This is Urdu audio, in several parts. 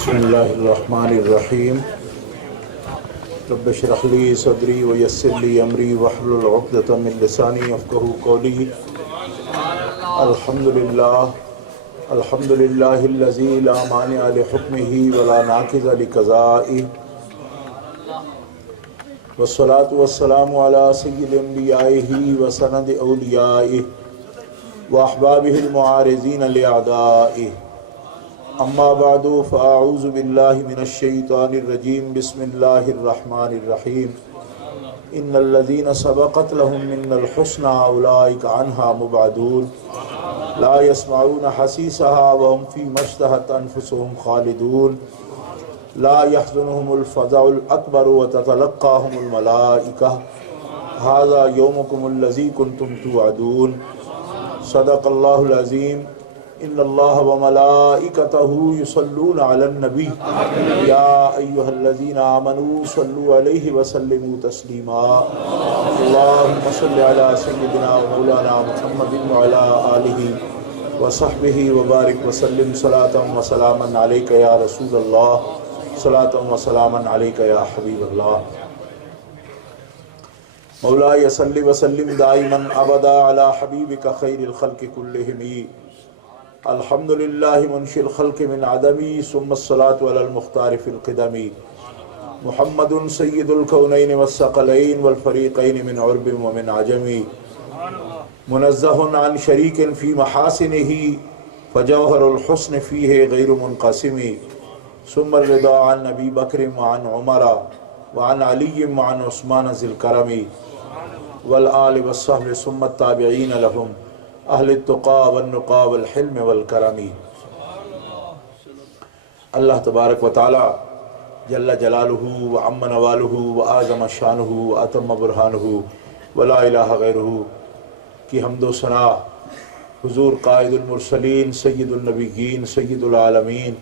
بسم اللہ الرحمن الرحیم رب اشرح لی صدری ویسر لی امری واحلل عقدۃ من لسانی یفقہوا قولی الحمد للہ الذی لا مانع لحکمہ ولا ناقض لقضائہ والصلاة والسلام علی سید انبیائہ وسند اولیائہ واحبابہ المعارضین لأعدائہ اما بعد فاعوذ باللہ من الشیطان الرجیم بسم اللہ الرحمن الرحیم ان الذین سبقت لهم من الحسنى اولئک عنہا مبعدون لا يسمعون حسیسها وهم فیما اشتهت انفسهم خالدون لا يحزنهم الفزع الاکبر وتتلقاهم الملائکہ هذا یومکم الذی کنتم توعدون صدق اللہ العظیم ان اللہ وملائکتہ یصلون علی النبی یا ایہا الذین آمنوا صلوا علیہ وسلموا تسلیما اللہم صل علی سیدنا مولانا محمد وعلی آلہ وصحبہ وبارک وسلم صلاۃ وسلاما علیک یا رسول اللہ صلاۃ وسلاما علیک یا حبیب اللہ مولاي صل وسلم دائما ابدا على حبیبک خیر الخلق کلہم الحمد للہ منشی الخلق من عدمی ثم الصلاة على المختار في القدم محمد سید الکونین والثقلین والفریقین من عرب ومن عجم منزہ عن شریک فی محاسنہ فجوہر الحسن فیہ غیر منقسم ثم الرضا عن ابی بکر وعن عمر وعن علی وعن عثمان ذی الکرم والآل والصحب ثم التابعین لهم اہل التقا والنقا والحلم والکرم۔ اللہ تبارک و تعالی جل جلالہ وعم نوالہ وآزم شانہ واتم برہانہ ولا الہ غیرہ کی حمد و ثنا حضور قائد المرسلین سید النبیین سید العالمین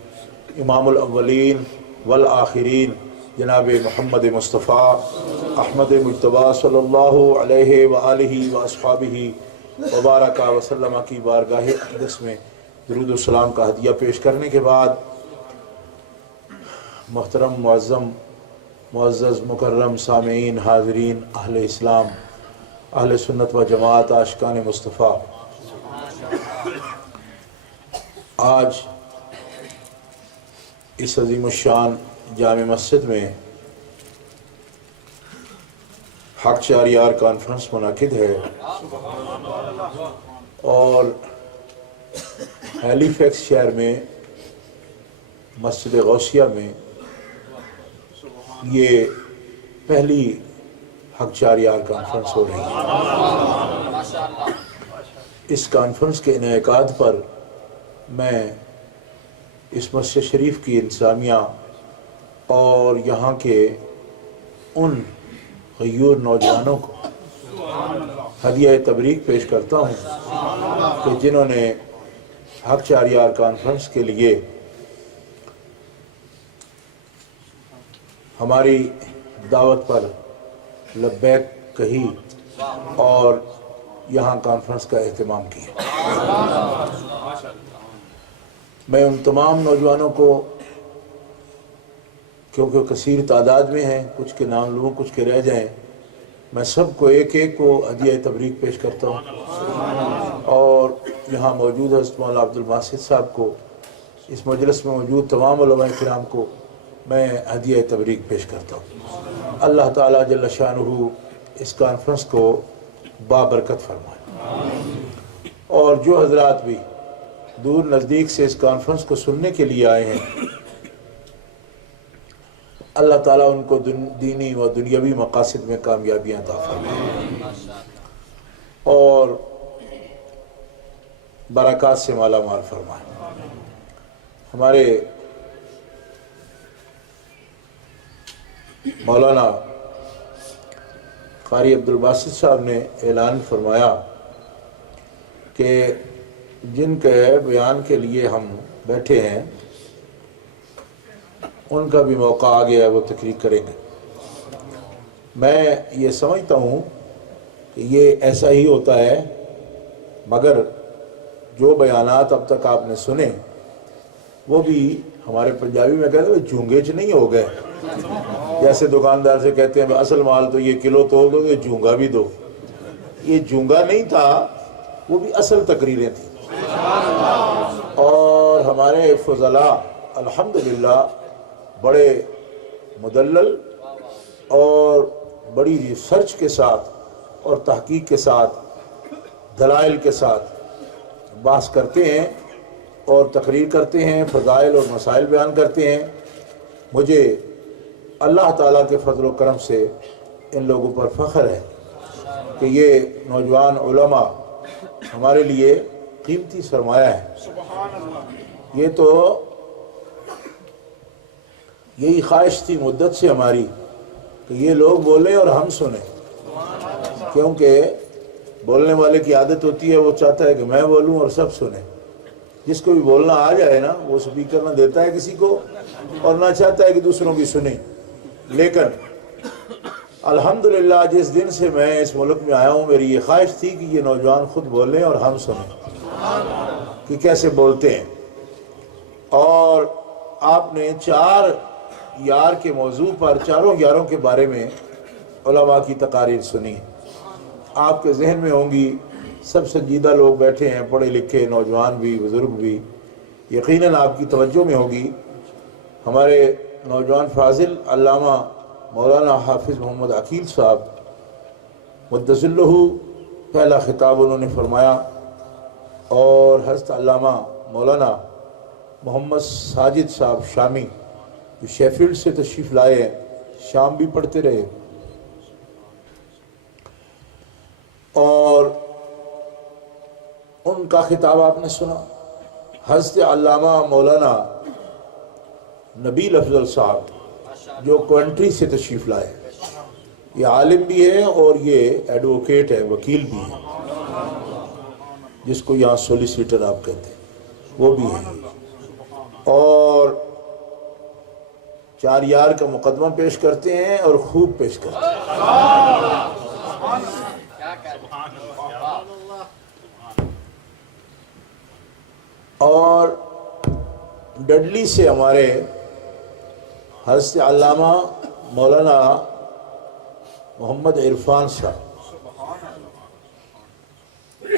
امام الاولین والآخرین جناب محمد مصطفیٰ احمد مجتبیٰ صلی اللہ علیہ وآلہ واصحابہ وبارک وسلم کی بارگاہ اقدس میں درود و سلام کا ہدیہ پیش کرنے کے بعد محترم معظم معزز مکرم سامعین حاضرین اہل اسلام اہل سنت و جماعت عاشقان مصطفیٰ، آج اس عظیم الشان جامع مسجد میں حق چار یار کانفرنس منعقد ہے اور ہیلی فیکس شہر میں مسجد غوثیہ میں یہ پہلی حق چار یار کانفرنس ہو رہی ہے۔ اس کانفرنس کے انعقاد پر میں اس مسجد شریف کی انتظامیہ اور یہاں کے ان غیور نوجوانوں کو ہدیہ تبریک پیش کرتا ہوں کہ جنہوں نے حق چار یار کانفرنس کے لیے ہماری دعوت پر لبیک کہی اور یہاں کانفرنس کا اہتمام کیا۔ میں ان تمام نوجوانوں کو، کیونکہ کثیر تعداد میں ہیں، کچھ کے نام لوں کچھ کے رہ جائیں، میں سب کو ایک ایک کو ہدیہ تبریک پیش کرتا ہوں اور یہاں موجود حضرت مولانا عبد الباسط صاحب کو، اس مجلس میں موجود تمام علماء کرام کو میں ہدیہ تبریک پیش کرتا ہوں۔ اللہ تعالیٰ جل شانہ اس کانفرنس کو بابرکت فرمائے، اور جو حضرات بھی دور نزدیک سے اس کانفرنس کو سننے کے لیے آئے ہیں، اللہ تعالیٰ ان کو دینی و دنیاوی مقاصد میں کامیابیاں عطا فرمائے اور برکات سے مالا مال فرمائے۔ ہمارے مولانا قاری عبد الباسط صاحب نے اعلان فرمایا کہ جن کے بیان کے لیے ہم بیٹھے ہیں ان کا بھی موقع آ گیا ہے، وہ تقریر کریں گے۔ میں یہ سمجھتا ہوں کہ یہ ایسا ہی ہوتا ہے، مگر جو بیانات اب تک آپ نے سنے وہ بھی ہمارے پنجابی میں کہتے ہیں جھونگے چ نہیں ہو گئے، جیسے دکاندار سے کہتے ہیں اصل مال تو یہ کلو توڑ دو، یہ جھونگا بھی دو۔ یہ جھونگا نہیں تھا، وہ بھی اصل تقریریں تھیں۔ اور ہمارے فضلاء الحمدللہ بڑے مدلل اور بڑی ریسرچ کے ساتھ اور تحقیق کے ساتھ دلائل کے ساتھ بحث کرتے ہیں اور تقریر کرتے ہیں، فضائل اور مسائل بیان کرتے ہیں۔ مجھے اللہ تعالیٰ کے فضل و کرم سے ان لوگوں پر فخر ہے کہ یہ نوجوان علماء ہمارے لیے قیمتی سرمایہ ہے۔ یہ تو یہی خواہش تھی مدت سے ہماری کہ یہ لوگ بولیں اور ہم سنیں، کیونکہ بولنے والے کی عادت ہوتی ہے، وہ چاہتا ہے کہ میں بولوں اور سب سنیں۔ جس کو بھی بولنا آ جائے نا، وہ سپیکر نہ دیتا ہے کسی کو اور نہ چاہتا ہے کہ دوسروں کی سنیں۔ لیکن الحمدللہ جس دن سے میں اس ملک میں آیا ہوں، میری یہ خواہش تھی کہ یہ نوجوان خود بولیں اور ہم سنیں کہ کیسے بولتے ہیں۔ اور آپ نے 4 یار کے موضوع پر، چاروں یاروں کے بارے میں علماء کی تقاریر سنی۔ آپ کے ذہن میں ہوں گی، سب سنجیدہ لوگ بیٹھے ہیں، پڑھے لکھے نوجوان بھی، بزرگ بھی، یقیناً آپ کی توجہ میں ہوگی ہمارے نوجوان فاضل علامہ مولانا حافظ محمد عقیل صاحب مدث اللہ پہلا خطاب انہوں نے فرمایا، اور حضرت علامہ مولانا محمد ساجد صاحب شامی جو شیفیلڈ سے تشریف لائے ہیں، شام بھی پڑھتے رہے، اور ان کا خطاب آپ نے سنا۔ حضرت علامہ مولانا نبیل افضل صاحب جو کوئنٹری سے تشریف لائے، یہ عالم بھی ہے اور یہ ایڈوکیٹ ہے، وکیل بھی ہے، جس کو یہاں سولیسیٹر آپ کہتے ہیں، وہ بھی ہے، اور 4 یار کا مقدمہ پیش کرتے ہیں اور خوب پیش کرتے ہیں۔ اور ڈڈلی سے ہمارے حضرت علامہ مولانا محمد عرفان صاحب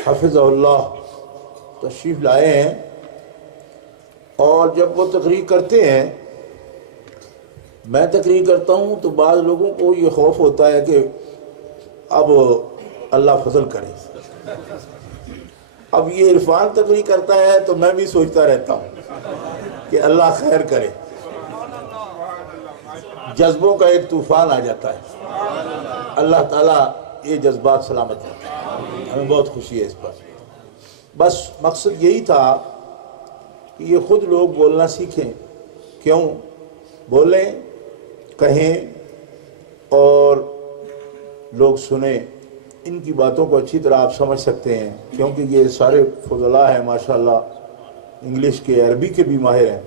حفظہ اللہ تشریف لائے ہیں، اور جب وہ تقریر کرتے ہیں، میں تقریر کرتا ہوں تو بعض لوگوں کو یہ خوف ہوتا ہے کہ اب اللہ فضل کرے۔ اب یہ عرفان تقریر کرتا ہے تو میں بھی سوچتا رہتا ہوں کہ اللہ خیر کرے، جذبوں کا ایک طوفان آ جاتا ہے، اللہ تعالیٰ یہ جذبات سلامت رکھے، ہمیں بہت خوشی ہے اس پر۔ بس مقصد یہی تھا کہ یہ خود لوگ بولنا سیکھیں، کیوں بولیں، کہیں اور لوگ سنیں، ان کی باتوں کو اچھی طرح آپ سمجھ سکتے ہیں، کیونکہ یہ سارے فضلاء ہیں ماشاءاللہ، انگلش کے، عربی کے بھی ماہر ہیں،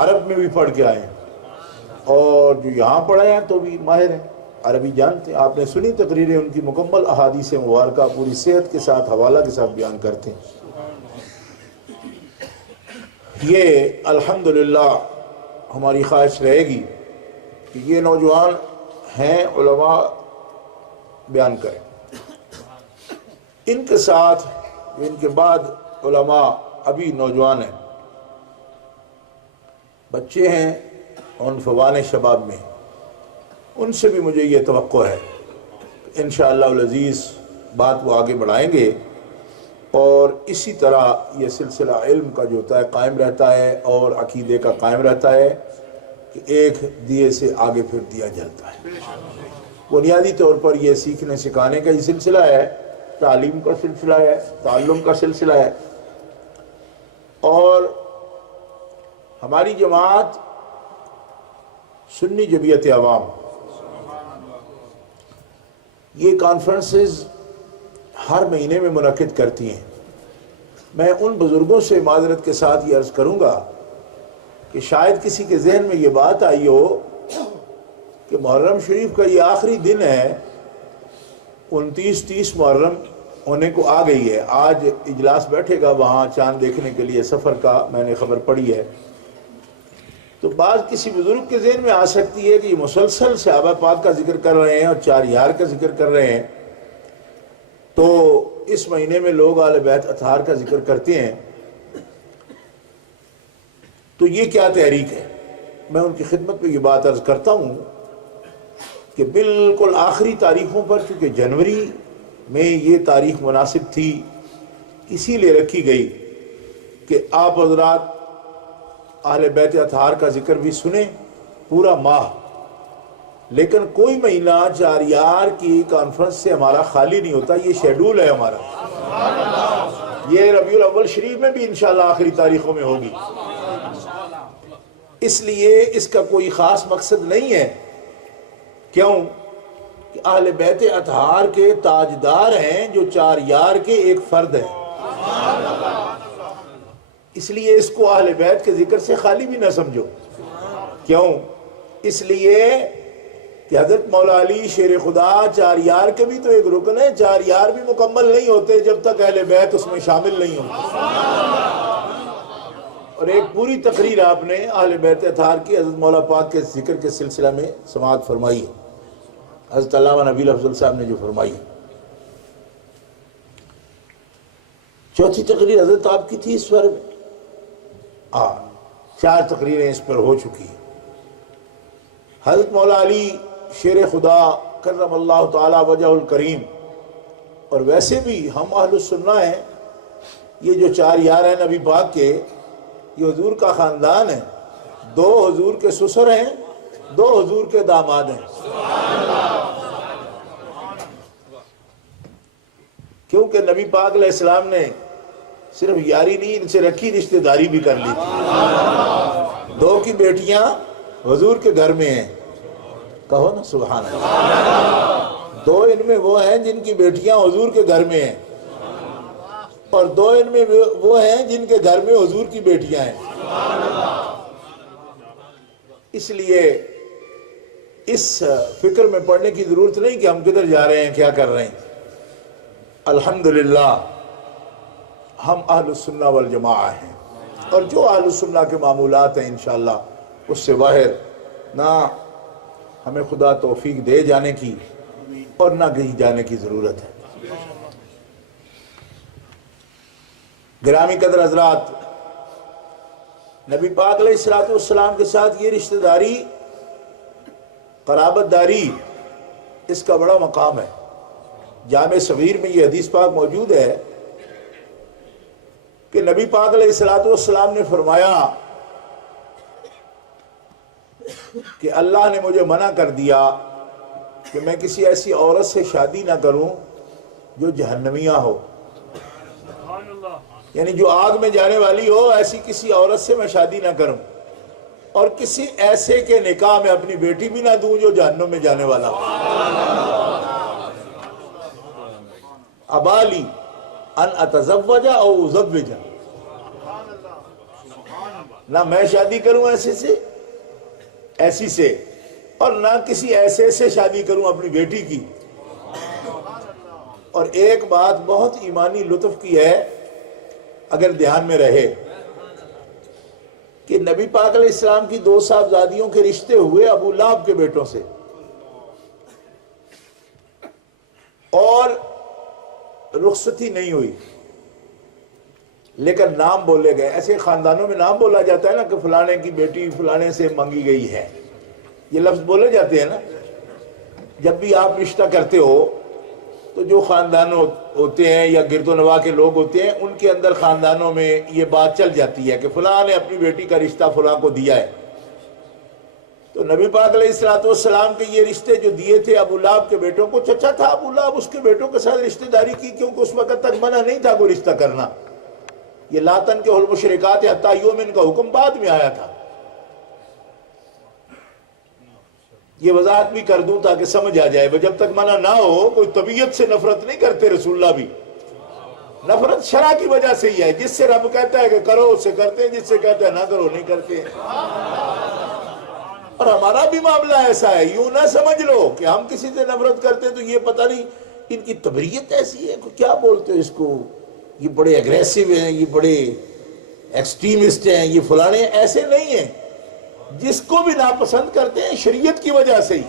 عرب میں بھی پڑھ کے آئے ہیں، اور جو یہاں پڑھے ہیں تو بھی ماہر ہیں، عربی جانتے ہیں۔ آپ نے سنی تقریریں، ان کی مکمل احادیث مبارکہ پوری صحت کے ساتھ، حوالہ کے ساتھ بیان کرتے ہیں۔ یہ الحمدللہ ہماری خواہش رہے گی کہ یہ نوجوان ہیں، علماء بیان کریں، ان کے ساتھ ان کے بعد علماء ابھی نوجوان ہیں، بچے ہیں، ان فوان شباب میں، ان سے بھی مجھے یہ توقع ہے کہ انشاءاللہ العزیز بات وہ آگے بڑھائیں گے، اور اسی طرح یہ سلسلہ علم کا جو ہوتا ہے قائم رہتا ہے، اور عقیدے کا قائم رہتا ہے کہ ایک دیے سے آگے پھر دیا جلتا ہے۔ بنیادی طور پر یہ سیکھنے سکھانے کا ہی سلسلہ ہے، تعلیم کا سلسلہ ہے، تعلم کا سلسلہ ہے۔ اور ہماری جماعت سنی جمعیت عوام یہ کانفرنسز ہر مہینے میں منعقد کرتی ہیں۔ میں ان بزرگوں سے معذرت کے ساتھ یہ عرض کروں گا کہ شاید کسی کے ذہن میں یہ بات آئی ہو کہ محرم شریف کا یہ آخری دن ہے، 29 30 محرم ہونے کو آ گئی ہے. آج اجلاس بیٹھے گا وہاں چاند دیکھنے کے لیے سفر کا میں نے خبر پڑھی ہے. تو بعض کسی بزرگ کے ذہن میں آ سکتی ہے کہ یہ مسلسل صحابہ پاک کا ذکر کر رہے ہیں اور 4 یار کا ذکر کر رہے ہیں، تو اس مہینے میں لوگ اہل بیت اطہار کا ذکر کرتے ہیں، تو یہ کیا تحریک ہے؟ میں ان کی خدمت میں یہ بات عرض کرتا ہوں کہ بالکل آخری تاریخوں پر، چونکہ جنوری میں یہ تاریخ مناسب تھی، اسی لیے رکھی گئی کہ آپ حضرات اہل بیت اطہار کا ذکر بھی سنیں پورا ماہ. لیکن کوئی مہینہ 4 یار کی کانفرنس سے ہمارا خالی نہیں ہوتا، یہ شیڈول ہے ہمارا. یہ ربیع الاول شریف میں بھی انشاءاللہ آخری تاریخوں میں ہوگی. اس لیے اس کا کوئی خاص مقصد نہیں ہے. کیوں کہ اہل بیت اطہار کے تاجدار ہیں جو 4 یار کے ایک فرد ہیں، اس لیے اس کو اہل بیت کے ذکر سے خالی بھی نہ سمجھو. کیوں؟ اس لیے کہ حضرت مولا علی شیر خدا 4 یار کے بھی تو ایک رکن ہے. 4 یار بھی مکمل نہیں ہوتے جب تک اہل بیت اس میں شامل نہیں ہوتے. اور ایک پوری تقریر آپ نے اہل بیت اطہار کی حضرت مولا پاک کے ذکر کے سلسلہ میں سماعت فرمائی ہے، حضرت علامہ نبیل افضل صاحب نے جو فرمائی. چوتھی تقریر حضرت آپ کی تھی اس بارے میں. 4 تقریریں اس پر ہو چکی ہیں. حضرت مولا علی شیر خدا کرم اللہ تعالی وجہ الکریم، اور ویسے بھی ہم اہل السنہ ہیں. یہ جو 4 یار ہیں نبی پاک کے، یہ حضور کا خاندان ہے. 2 حضور کے سسر ہیں، 2 حضور کے داماد ہیں. کیونکہ نبی پاک علیہ السلام نے صرف یاری نہیں ان سے رکھی، رشتہ داری بھی کر لی تھی. 2 کی بیٹیاں حضور کے گھر میں ہیں. کہو نا سبحان اللہ. 2 ان میں وہ ہیں جن کی بیٹیاں حضور کے گھر میں ہیں، اور 2 ان میں وہ ہیں جن کے گھر میں حضور کی بیٹیاں ہیں. اس لیے اس فکر میں پڑنے کی ضرورت نہیں کہ ہم کدھر جا رہے ہیں، کیا کر رہے ہیں. الحمدللہ ہم اہل السنہ والجماعہ ہیں، اور جو اہل السنہ کے معمولات ہیں انشاءاللہ اس سے باہر نہ ہمیں خدا توفیق دے جانے کی اور نہ کہیں جانے کی ضرورت ہے. گرامی قدر حضرات، نبی پاک علیہ السلام کے ساتھ یہ رشتہ داری، قرابت داری، اس کا بڑا مقام ہے. جامع صغیر میں یہ حدیث پاک موجود ہے کہ نبی پاک علیہ السلام نے فرمایا کہ اللہ نے مجھے منع کر دیا کہ میں کسی ایسی عورت سے شادی نہ کروں جو جہنمیہ ہو، یعنی جو آگ میں جانے والی ہو، ایسی کسی عورت سے میں شادی نہ کروں، اور کسی ایسے کے نکاح میں اپنی بیٹی بھی نہ دوں جو جہنم میں جانے والا ہو. ابالی ان اتزوج او ازوج، نہ میں شادی کروں ایسی سے، اور نہ کسی ایسے سے شادی کروں اپنی بیٹی کی. اور ایک بات بہت ایمانی لطف کی ہے اگر دھیان میں رہے، کہ نبی پاک علیہ السلام کی 2 صاحبزادیوں کے رشتے ہوئے ابو لہب کے بیٹوں سے، اور رخصتی نہیں ہوئی، لیکن نام بولے گئے. ایسے خاندانوں میں نام بولا جاتا ہے نا کہ فلانے کی بیٹی فلانے سے مانگی گئی ہے، یہ لفظ بولے جاتے ہیں نا. جب بھی آپ رشتہ کرتے ہو تو جو خاندان ہوتے ہیں یا گرد و نواح کے لوگ ہوتے ہیں، ان کے اندر خاندانوں میں یہ بات چل جاتی ہے کہ فلاں نے اپنی بیٹی کا رشتہ فلاں کو دیا ہے. تو نبی پاک علیہ السلام کے یہ رشتے جو دیے تھے ابو لہب کے بیٹوں کو، چچا تھا ابو لہب، اس کے بیٹوں کے ساتھ رشتہ داری کی، کیونکہ اس وقت تک منع نہیں تھا کوئی رشتہ کرنا. یہ لا تنکحوا المشرکات حتی یؤمن کا حکم بعد میں آیا تھا. یہ وضاحت بھی کر دوں تاکہ سمجھ آ جائے. جب تک منع نہ ہو، کوئی طبیعت سے نفرت نہیں کرتے رسول اللہ بھی. نفرت شرع کی وجہ سے ہی ہے. جس سے رب کہتا ہے کہ کرو اس سے کرتے ہیں، جس سے کہتا ہے نہ کرو نہیں کرتے. اور ہمارا بھی معاملہ ایسا ہے. یوں نہ سمجھ لو کہ ہم کسی سے نفرت کرتے تو یہ پتہ نہیں ان کی تبریت ایسی ہے کہ کیا بولتے ہو اس کو، یہ بڑے اگریسو ہیں، یہ بڑے ایکسٹریمسٹ ہیں، یہ فلانے ہیں. ایسے نہیں ہیں. جس کو بھی ناپسند کرتے ہیں شریعت کی وجہ سے ہی،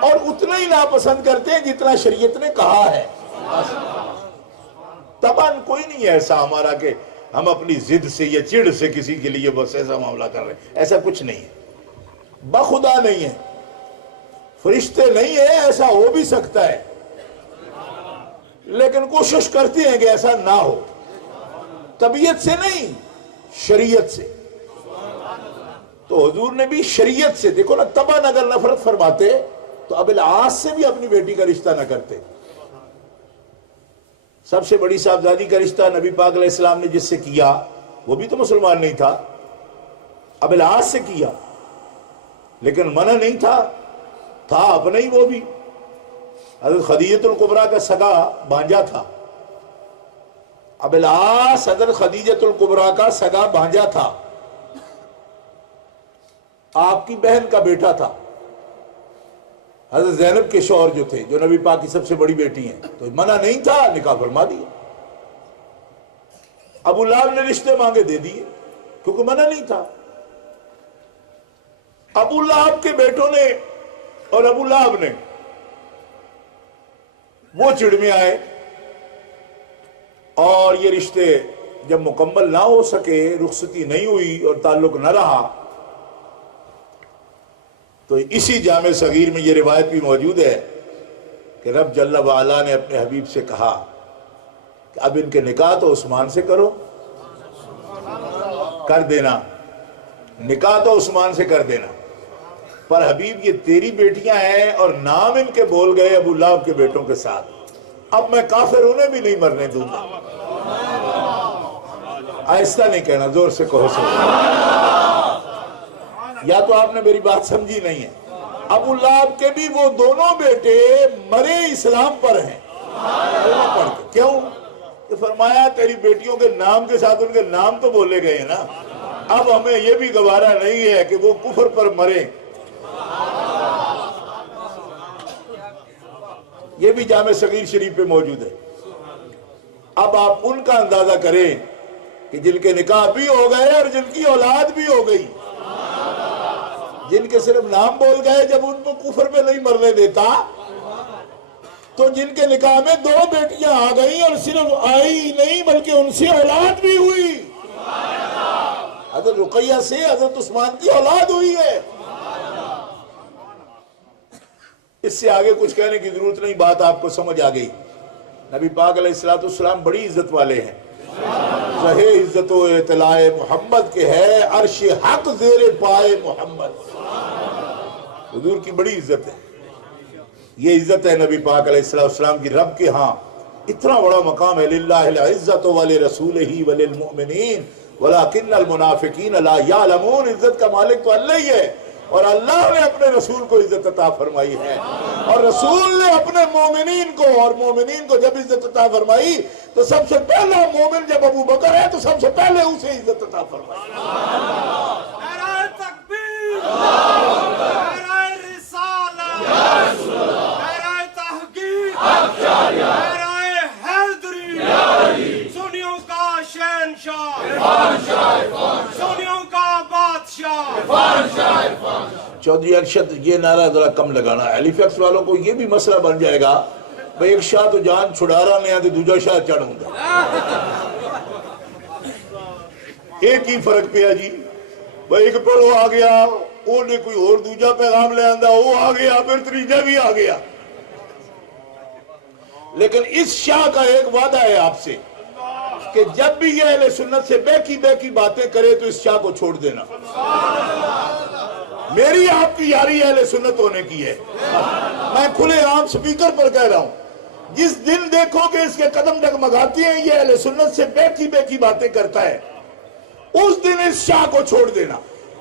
اور اتنا ہی ناپسند کرتے ہیں جتنا شریعت نے کہا ہے. طبعاً کوئی نہیں ہے ایسا ہمارا کہ ہم اپنی ضد سے یا چڑ سے کسی کے لیے بس ایسا معاملہ کر رہے ہیں. ایسا کچھ نہیں ہے، بخدا نہیں ہے، فرشتے نہیں ہیں. ایسا ہو بھی سکتا ہے لیکن کوشش کرتے ہیں کہ ایسا نہ ہو. طبیعت سے نہیں، شریعت سے. تو حضور نے بھی شریعت سے، دیکھو نا، طبعاً اگر نفرت فرماتے تو ابو العاص سے بھی اپنی بیٹی کا رشتہ نہ کرتے. سب سے بڑی صاحبزادی کا رشتہ نبی پاک علیہ السلام نے جس سے کیا وہ بھی تو مسلمان نہیں تھا، ابو العاص سے کیا، لیکن منع نہیں تھا اپنا ہی. وہ بھی حضرت خدیجہ الکبریٰ کا سگا بھانجا تھا. ابو العاص حضرت خدیجہ الکبریٰ کا سگا بھانجا تھا، آپ کی بہن کا بیٹا تھا. حضرت زینب کے شوہر جو تھے، جو نبی پاک کی سب سے بڑی بیٹی ہیں، تو منع نہیں تھا، نکاح فرما دیا. ابو لہب نے رشتے مانگے، دے دیے، کیونکہ منع نہیں تھا. ابو لہب کے بیٹوں نے اور ابو لہب نے وہ چڑ میں آئے، اور یہ رشتے جب مکمل نہ ہو سکے، رخصتی نہیں ہوئی اور تعلق نہ رہا، تو اسی جامع صغیر میں یہ روایت بھی موجود ہے کہ رب جل وعلا نے اپنے حبیب سے کہا کہ اب ان کے نکاح تو عثمان سے کر دینا، نکاح تو عثمان سے کر دینا. پر حبیب یہ تیری بیٹیاں ہیں، اور نام ان کے بول گئے ابو لہب کے بیٹوں کے ساتھ، اب میں کافر انہیں بھی نہیں مرنے دوں گا. آہستہ نہیں کہنا، زور سے کہو یا تو آپ نے میری بات سمجھی نہیں ہے. ابو لہب کے بھی وہ دونوں بیٹے مرے اسلام پر ہیں. کیوں؟ کہ فرمایا تیری بیٹیوں کے نام کے ساتھ ان کے نام تو بولے گئے نا، اب ہمیں یہ بھی گوارا نہیں ہے کہ وہ کفر پر مرے. یہ بھی جامع صغیر شریف پہ موجود ہے. اب آپ ان کا اندازہ کریں کہ جن کے نکاح بھی ہو گئے اور جن کی اولاد بھی ہو گئی، جن کے صرف نام بول گئے، جب ان کو کفر پہ نہیں مرنے دیتا، تو جن کے نکاح میں 2 بیٹیاں آ گئی، اور صرف آئی نہیں بلکہ ان سے اولاد بھی ہوئی. حضرت رقیہ سے حضرت عثمان کی اولاد ہوئی ہے. اس سے آگے کچھ کہنے کی ضرورت نہیں، بات آپ کو سمجھ آ گئی. نبی پاک علیہ السلام بڑی عزت والے ہیں. زہے عزت و اطلاع محمد کے ہے، عرش حق زیر پائے محمد. حضور کی بڑی عزت ہے. یہ عزت ہے نبی پاک علیہ السلام کی رب کے ہاں. اتنا بڑا مقام ہے، للہ العزت ولرسولہ وللمؤمنین ولکن المنافقین لا یعلمون. عزت کا مالک تو اللہ ہی ہے، اور اللہ نے اپنے رسول کو عزت عطا فرمائی ہے، اور رسول نے اپنے مومنین کو، اور مومنین کو جب عزت عطا فرمائی تو سب سے پہلا مومن جب ابو بکر ہے تو سب سے پہلے اسے عزت عطا فرمائی. نعرہ تکبیر، نعرہ رسالت، نعرہ تحقیق، نعرہ حیدری، سنیوں کا شہنشاہ، سنیوں کا بادشاہ. چودھری ارشد یہ نعرہ ذرا کم لگانا. ایلیفیکس والوں کو یہ بھی مسئلہ بن جائے گا، بھئی ایک شاہ تو جان چھڑا رہا نہیں آتے، دوجہ شاہ چڑھ ہوں گا. ایک ہی فرق پیا جی، بھئی ایک پڑھو آ گیا، وہ نے کوئی اور دوجہ پیغام لے آندہ، وہ آ گیا، پھر تریجہ بھی آ گیا. لیکن اس شاہ کا ایک وعدہ ہے آپ سے کہ جب بھی یہ اہل سنت سے بیکی باتیں کرے تو اس شاہ کو چھوڑ دینا. میری آپ کی یاری اہل سنت ہونے کی ہے. میں کھلے عام سپیکر پر کہہ رہا ہوں، جس دن دیکھو کہ اس کے قدم ڈگمگاتی ہیں، یہ اہل سنت سے بیکی باتیں کرتا ہے، اس دن اس شاہ کو چھوڑ دینا.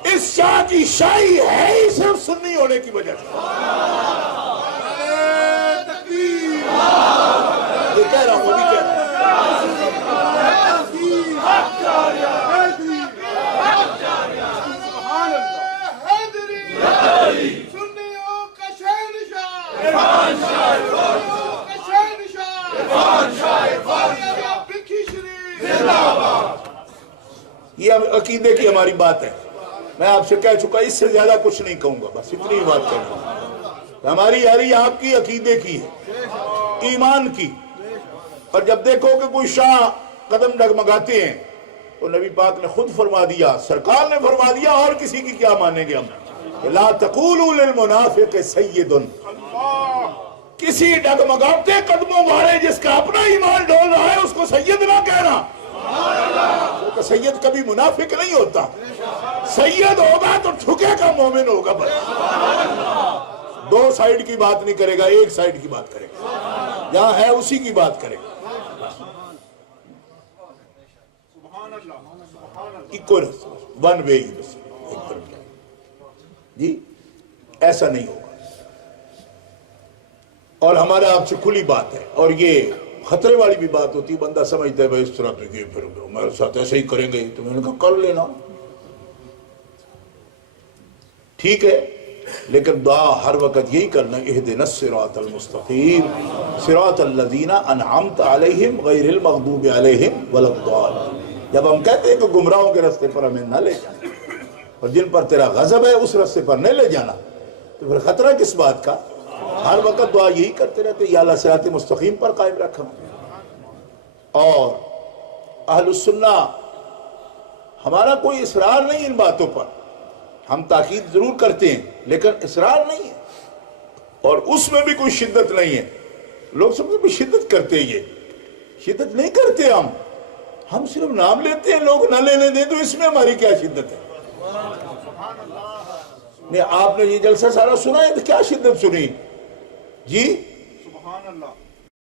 اس شاہ کی شاہی ہے ہی صرف سنی ہونے کی وجہ سے. یہ کہہ رہا ہوں، وہ بھی کہہ رہا ہوں. سنیوں کا شہنشاہ عقیدے کی ہماری بات ہے. میں آپ سے کہہ چکا اس سے زیادہ کچھ نہیں کہوں گا, بس اتنی بات کروں گا. ہماری یاری آپ کی عقیدے کی ہے, ایمان کی. اور جب دیکھو کہ کوئی شاہ قدم ڈگمگاتے ہیں تو نبی پاک نے خود فرما دیا, سرکار نے فرما دیا, اور کسی کی کیا مانیں گے ہم. لا تقولوا للمنافق سید, کسی ڈگمگاتے قدموں والے جس کا اپنا ایمان ڈول رہا ہے اس کو سید نہ کہنا. تو سید کبھی منافق نہیں ہوتا. سید ہوگا تو جھکے کا مومن ہوگا. بس دو سائیڈ کی بات نہیں کرے گا, ایک سائیڈ کی بات کرے گا, جہاں ہے اسی کی بات کرے گا. ون وے جی, ایسا نہیں ہوگا. اور ہمارا آپ سے کھلی بات ہے, اور یہ خطرے والی بھی بات ہوتی ہے. بندہ سمجھتا ہے بھائی اس طرح تو یہ پھر ہمارے ساتھ ایسے ہی کریں گے, تو میں نے کہا کر لینا ٹھیک ہے, لیکن دعا ہر وقت یہی کرنا, اہدنا الصراط المستقیم صراط الذین انعمت علیہم غیر المغضوب علیہم ولا الضالین. جب ہم کہتے ہیں کہ گمراہوں کے راستے پر ہمیں نہ لے جانا, اور جن پر تیرا غضب ہے اس راستے پر نہیں لے جانا, تو پھر خطرہ کس بات کا. ہر وقت دعا یہی کرتے رہتے, یا اللہ صراط مستقیم پر قائم رکھنا. اور اہل السنہ ہمارا کوئی اصرار نہیں ان باتوں پر, ہم تاکید ضرور کرتے ہیں لیکن اصرار نہیں ہے, اور اس میں بھی کوئی شدت نہیں ہے. لوگ سمجھتے ہیں شدت کرتے, یہ شدت نہیں کرتے. ہم صرف نام لیتے ہیں, لوگ نہ لینے دیں تو اس میں ہماری کیا شدت ہے. نہیں, آپ نے یہ جلسہ سارا سنا ہے تو کیا شدت سنی جی. سبحان اللہ.